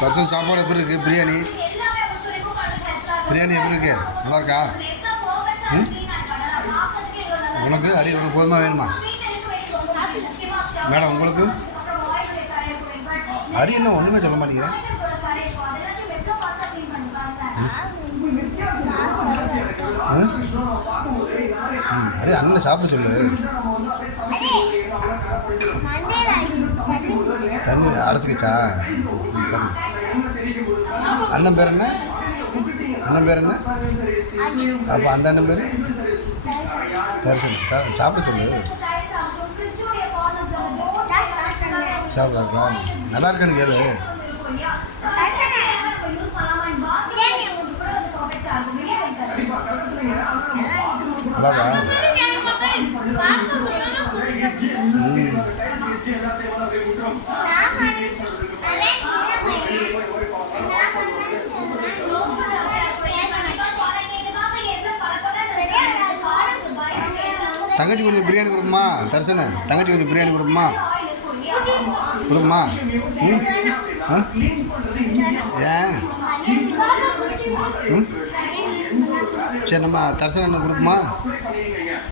தர்சன் சாப்பாடு எப்படி இருக்குது? பிரியாணி பிரியாணி எப்படி இருக்கு? நல்லா இருக்கா? உனக்கு ஹரி உனக்கு போதுமா வேணுமா? மேடம் உங்களுக்கு? ஹரி என்ன ஒன்றுமே சொல்ல மாட்டேங்கிறேன். ஹரி அண்ணனை சாப்பிட சொல்லு. தண்ணி அடைச்சிக்கிச்சா? தண்ணி. அண்ணன் பேர் என்ன? அண்ணன் பேர் என்ன? அப்போ அந்த அண்ணன் பேர் தரிசனம். சாப்பிட சொல்லு. சாப்பிட்றாங்களா? நல்லா இருக்கான்னு கேளு. நல்லாக்கா? தங்கச்சி கொஞ்சம் பிரியாணி கொடுக்குமா? தரிசன தங்கச்சி கொஞ்சம் பிரியாணி கொடுக்குமா? கொடுக்குமா? ஏன்? சரி நம்ம தரிசனம் என்ன கொடுக்குமா?